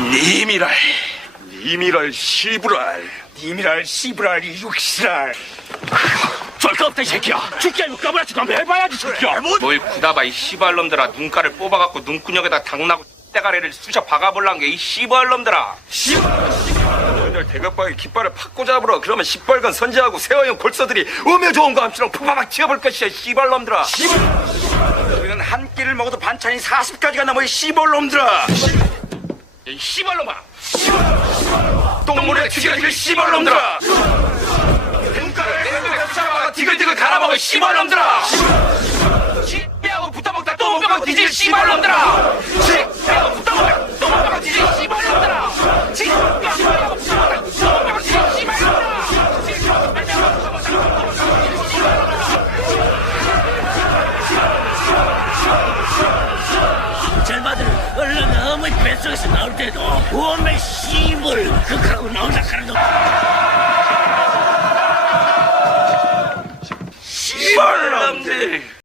니미랄 시부랄 육시랄. 절거 없다 이 새끼야. 죽기 아니고 까불어치고 한번 해봐야지 새끼야. 뭘 구다봐 이 씨발놈들아. 눈가를 뽑아갖고 눈구녕에다 당나고 때가리를 쑤셔 박아볼란 게 이 씨발놈들아. 너희들 대각박에 깃발을 팍 꽂아버려. 그러면 시뻘건 선지하고 세어형 골서들이 음여 좋은 거 함수로 푸바박 튀어볼 것이야 씨발놈들아. 너희는 한 끼를 먹어도 반찬이 40가지가 넘어 이 씨발놈들아. 이 씨발놈아. 똥물에 튀겨질 씨발놈들아. 눈가를 내눈에 잡아가 디글디글 갈아먹을 씨발놈들아. 씨하고 붙어먹다 또 먹으면 뒤질 씨발놈들아. 씨하고 붙어먹다 또 먹으면 뒤질 씨발놈들아. 씨하고 붙어먹다 또 먹으면 뒤질 씨발놈들아. 절반들 얼른 어머니 뱃속에서 나올 때도 오메 씨발 극하고 나온다 카는도 씨발놈들.